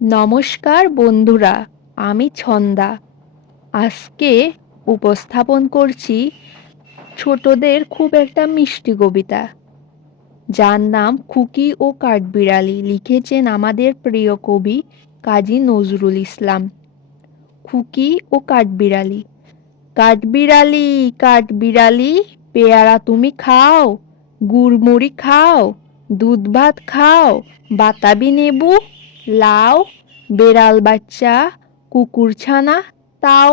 নমস্কার বন্ধুরা, আমি ছন্দা। আজকে উপস্থাপন করছি ছোটদের খুব একটা মিষ্টি কবিতা, যার নাম খুকি ও কাঠবিড়ালি। লিখেছেন আমাদের প্রিয় কবি কাজী নজরুল ইসলাম। খুকি ও কাঠবিড়ালি। কাঠবিড়ালি, কাঠবিড়ালি, পেয়ারা তুমি খাও, গুড়মুড়ি খাও, দুধ ভাত খাও, বাতাবি লেবু, লাউ, বেড়াল বাচ্চা, কুকুর ছানা তাও।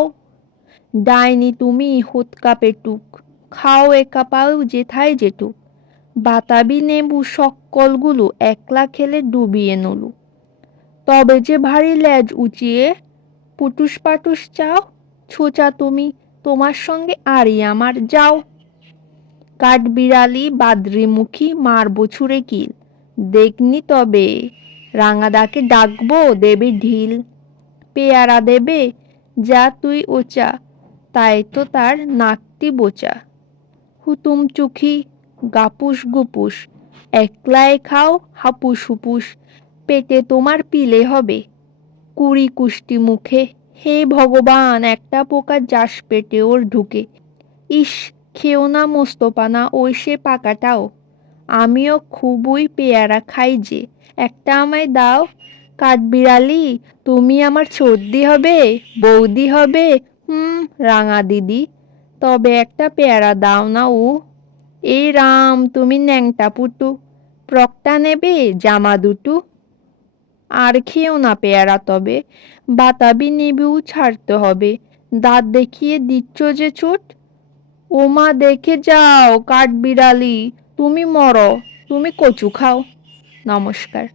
ডাইনি তুমি হোতকা পেটুক, খাও একা পাও যেথায় যেটুক, বাতাবি নেবু সকলগুলো একলা খেলে ডুবিয়ে নলু। তবে যে ভারী লেজ উঁচিয়ে পুটুস পাটুস চাও, ছোচা তুমি, তোমার সঙ্গে আরি আমার যাও। কাঠবিড়ালি বাদ্রিমুখী মারবো ছুঁড়ে কিল, দেখনি তবে রাঙাদাকে ডাকবো দেবে ঢিল। পেয়ারা দেবে, যা তুই ওচা, তাই তো তার নাকটি বোচা। হুতুম চুখি গাপুস গুপুস, একলায় খাও হাপুস হুপুস, পেটে তোমার পিলে হবে কুড়ি কুষ্টি মুখে। হে ভগবান, একটা পোকা যাস পেটে ওর ঢুকে। ইস, খেও না মোস্তফা ওই সে পাকাটাও, আমিও খুবই পেয়ারা খাই যে, একটা আমায় দাও। কাঠবিড়ালি, তুমি আমার সর্দি হবে, বৌদি হবে, রাঙা দিদি, তবে একটা পেয়ারা দাও না ও। এই রাম তুমি ন্যাংটা পুটু, প্রকটা নেবে জামা দুটু। আর খেও না পেয়ারা তবে, বাতাবি নেবেও ছাড়তে হবে, দাঁত দেখিয়ে দিচ্ছ যে ছুট। ওমা দেখে যাও কাঠবিড়ালি, তুমি মরো, তুমি কচু খাও। নমস্কার।